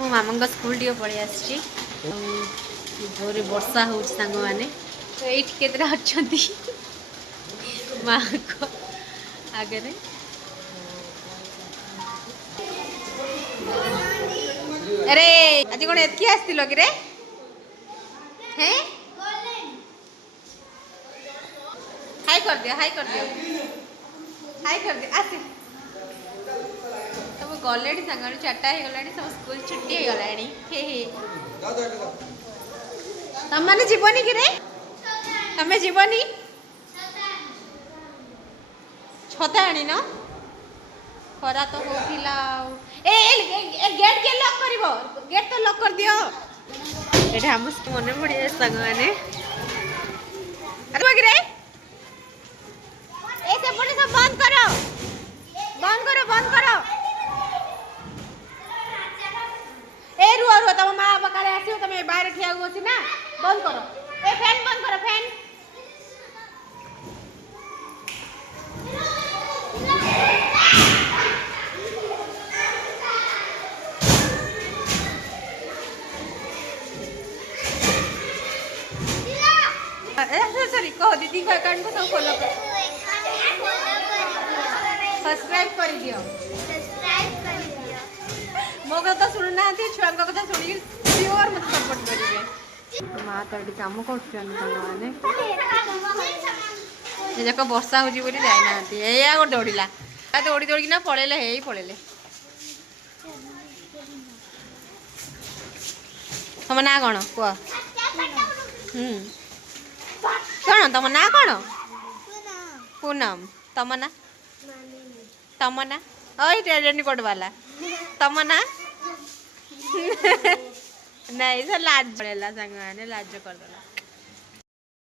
मामा school T पलि जोरे वर्षा हो सांग मैंने तो ये केतरा अच्छा माँ को आगे अरे आज कौन एतकी आसतिल कि रे हैं हाई कर दियो हाई कर दियो हाई कर दियो आसे सब गले सांग 4टा हो गला सब स्कूल छुट्टी हो गला हे हे तुम मैंने जीवनी कि रे तमें जीवनी छता आनी न खरा तो होथिला ए गेट के लॉक करिवो गेट तो लॉक कर दियो एटा हम मने पड़ी संग माने अरे रे ए से पुलिस सब बंद करो बंद करो ए रुआ रुआ तम मां बकाले आसीओ तमे बाहर ठिया होसी ना बंद करो ए फैन बंद करो फैन सॉरी कहो दीदी को अकाउंट को सब फॉलो कर सब्सक्राइब कर दियो मो कथा सुन ना छुआ कथा शुणी प्योर मत सपोर्ट करेंगे माँ तो ये कम कर जाक वर्षा हो जाए गोटे दौड़ा दौड़ी दौड़िना पलैले हे पलैले तुम ना कौन कह कौन तुम ना कौन पूनम तुम ना ओई रेनकोट वाला तुम ना नहीं सर लाज पड़ेला सांग मैंने लाज करदेला